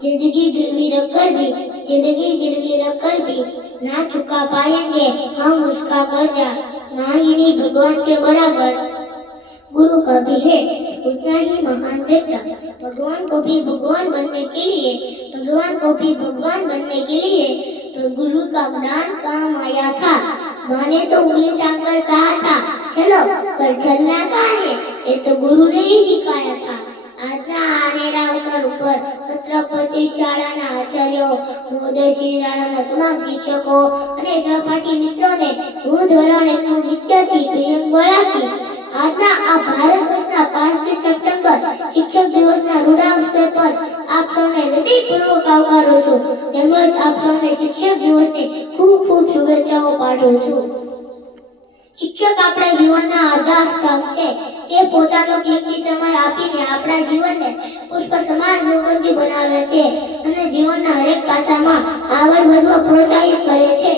ज़िंदगी गिरवी रख कर भी, ज़िंदगी गिरवी रख कर भी ना चुका पाएँगे हम उसका कर्जा, ना ही नहीं भगवान के बराबर। गुरु का भी है, उतना ही महान देवता भगवान को भी भगवान बनने के लिए, भगवान को भी भगवान बनने के लिए तो गुरु का दान काम आया था। माने तो उंगली टांग कर कहा था, चलो, पर चलना कहाँ है? ये तो गुरु ने ही सिखाया था। શાળાના આચાર્યો મોદેશી શાળાના તમામ શિક્ષકો અને સહપાઠી મિત્રોને હું ધોરણ એકનો વિદ્યાર્થી પ્રિયંક બોલાકી આજના આ ભારત વર્ષના પાંચમી સપ્ટેમ્બર શિક્ષક દિવસના રૂડા અવસર પર આપ સૌને હૃદયપૂર્વક આવકારો છું. તેમજ આપ સૌને શિક્ષક દિવસની ખૂબ ખૂબ શુભેચ્છાઓ પાઠવું છું. શિક્ષક આપણા જીવનના આધાર સ્તંભ છે. તે પોતાનો કિંમતી સમય આપીને આપણા જીવનને પુષ્પ સમાન સુગંધી બનાવે છે અને જીવનના હરેક પાસામાં આગળ વધવા પ્રોત્સાહિત કરે છે.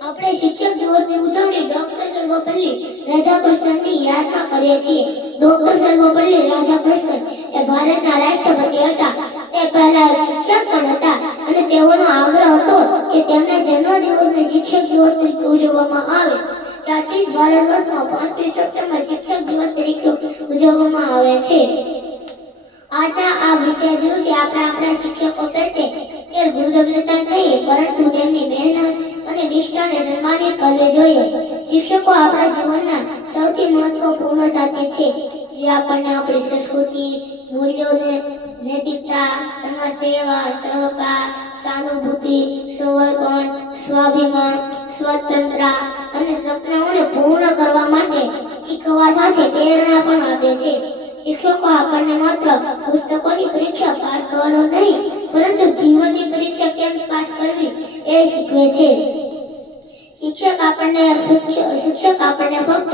આપણે શિક્ષક દિવસની ઉજવણી ડોક્ટર સર્વપલ્લી રાધાકૃષ્ણનની યાદમાં કરીએ છીએ. ડોક્ટર સર્વપલ્લી રાધાકૃષ્ણન એ ભારતના રાષ્ટ્રપતિ હતા. તે પહેલા શિક્ષક પણ હતા અને તેઓનો આગ્રહ હતો કે તેમના જન્મદિવસને શિક્ષક દિવસ તરીકે ઉજવવામાં આવે. ત્યારથી જ ભારત વર્ષમાં પાંચમી શિક્ષક દિવસ તરીકે ઉજવવામાં આવે છે. આજના આ વિષય દિવસે આપણે આપણા શિક્ષકો પ્રત્યે તે ગુરુદગ્રતા નહીં, પરંતુ તેમની મહેનત અને નિષ્ઠાને સન્માનિત કરવી જોઈએ. શિક્ષકો આપણા જીવનના સૌથી મહત્વપૂર્ણ સાથી છે. જે આપણને આપણી સંસ્કૃતિ, મૂલ્યોને નૈતિકતા સમાજ સેવા સહકાર, સહાનુભૂતિ, સમર્પણ, સ્વાભિમાન સ્વતંત્રતા અને સપનાઓને પૂર્ણ કરવા માટે શીખવા સાથે પ્રેરણા પણ આપે છે. શિક્ષકો આપણને માત્ર પુસ્તકોની પરીક્ષા પાસ કરવાનો નહીં, પરંતુ જીવનની પરીક્ષા કેમ પાસ કરવી એ શીખવે છે. શિક્ષક આપણને શિક્ષક આપણને ફક્ત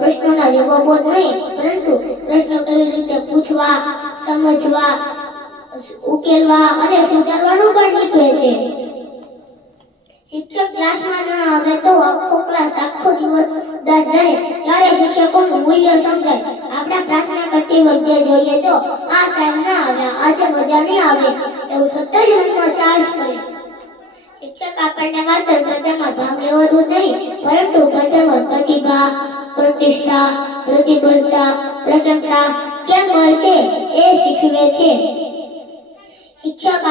પ્રશ્નોના જવાબો જ નહીં, પરંતુ પ્રશ્નો કેવી રીતે પૂછવા, સમજવા, ઉકેલવા અને સુધારવાનું પણ શીખવે શિક્ષક ક્લાસમાં ન આવે તો આખો ક્લાસ, આખો દિવસ ઉદાસ રહે. ત્યારે શિક્ષકોનું મૂલ્ય સમજાય. આપણે પ્રાર્થના કરતી વખતે જોઈએ તો, આ સાહેબ ના આવ્યા, આજે મજા નહીં આવે. એવું સતત મનમાં સાહસ કરે. શિક્ષક આપણને માત્ર સ્પર્ધામાં ભાગ લેવો નહીં, પરંતુ સ્પર્ધામાં પ્રતિભા, પ્રતિષ્ઠા, પ્રતિબદ્ધતા, પ્રશંસા કેમ મળશે એ શીખવે છે. જીવનમાં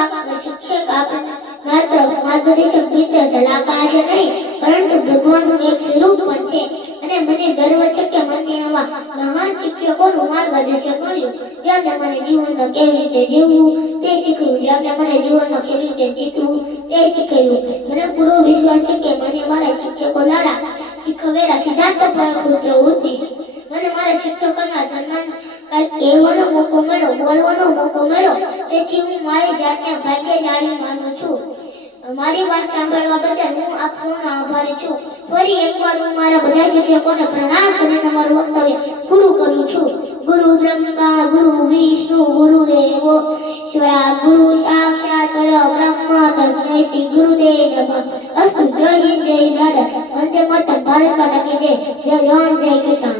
કેવી રીતે જીવવું, તે શીખવ્યું. જેમને મને જીવનમાં કેવી રીતે જીતવું, તે શીખવ્યું. મને પૂરો વિશ્વાસ છે કે મને મારા શિક્ષકો દ્વારા શીખવેલા સિદ્ધાંતો પર હું પ્રવૃત્તિ મને મારા શિક્ષકોના સન્માન કહેવાનો મોકો મળ્યો, બોલવાનો મોકો મળ્યો, તેથી હું મારી જાતને ભાગ્યશાળી માનું છું. મારી વાત સાંભળવા બદલ હું આપ સૌનો આભારી છું. ફરી એકવાર હું મારા બધા શિક્ષકોને પ્રણામ કરીને મારું વક્તવ્ય પૂરું કરું છું. ગુરુ બ્રહ્મા, ગુરુ વિષ્ણુ ગુરુ દેવો ઈશ્વરા ગુરુ સાક્ષાત પરબ્રહ્મ, તસ્મૈ શ્રી ગુરુદેવ નમઃ. અસ્તુ, જય હિન્દ, જય ભારત. વંદે માતરમ. ભારત માતા કી જય. જય જવાન, જય કિસાન.